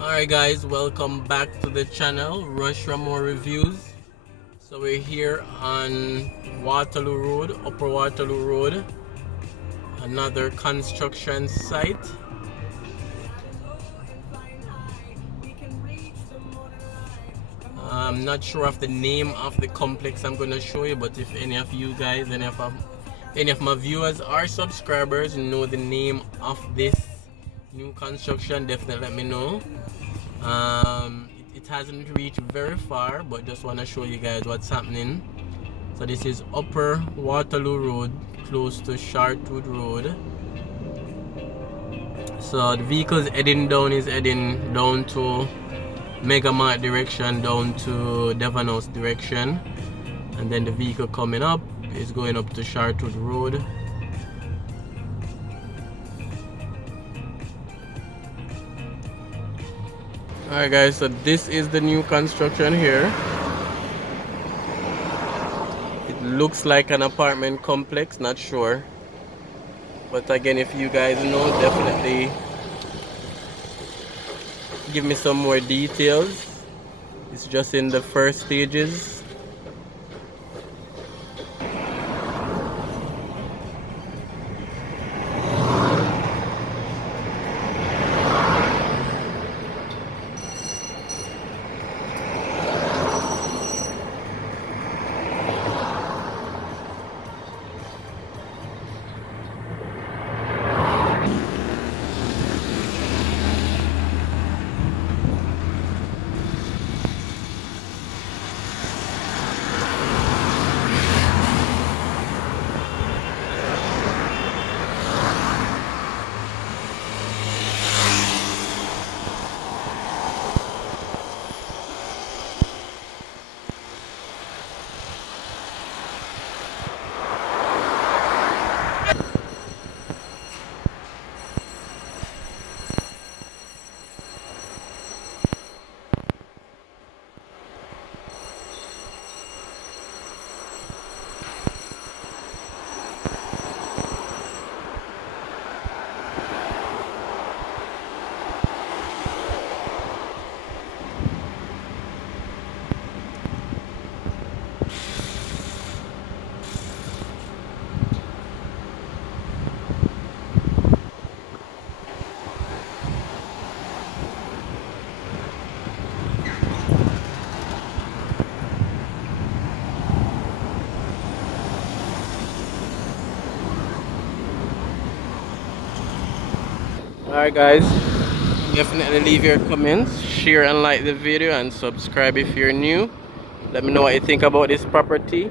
Alright guys, welcome back to the channel, Rush for More Reviews. So we're here on Waterloo Road, Upper Waterloo Road, another construction site. I'm not sure of the name of the complex I'm going to show you, but if any of you guys, any of my viewers or subscribers know the name of this new construction, definitely let me know. It hasn't reached very far, but just want to show you guys what's happening. So this is Upper Waterloo Road, close to Chartwood Road. So the vehicle is heading down to Megamart direction, down to Devon House direction, and then the vehicle coming up is going up to Chartwood Road. Alright guys, so this is the new construction here. It looks like an apartment complex, not sure. But again, if you guys know, definitely give me some more details. It's just in the first stages. Alright guys, definitely leave your comments, share and like the video, and subscribe if you're new. Let me know what you think about this property.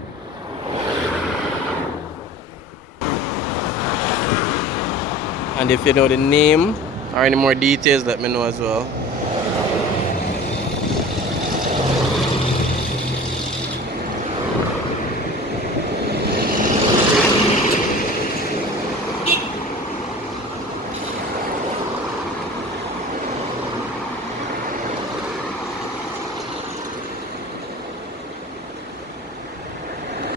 And if you know the name or any more details, let me know as well.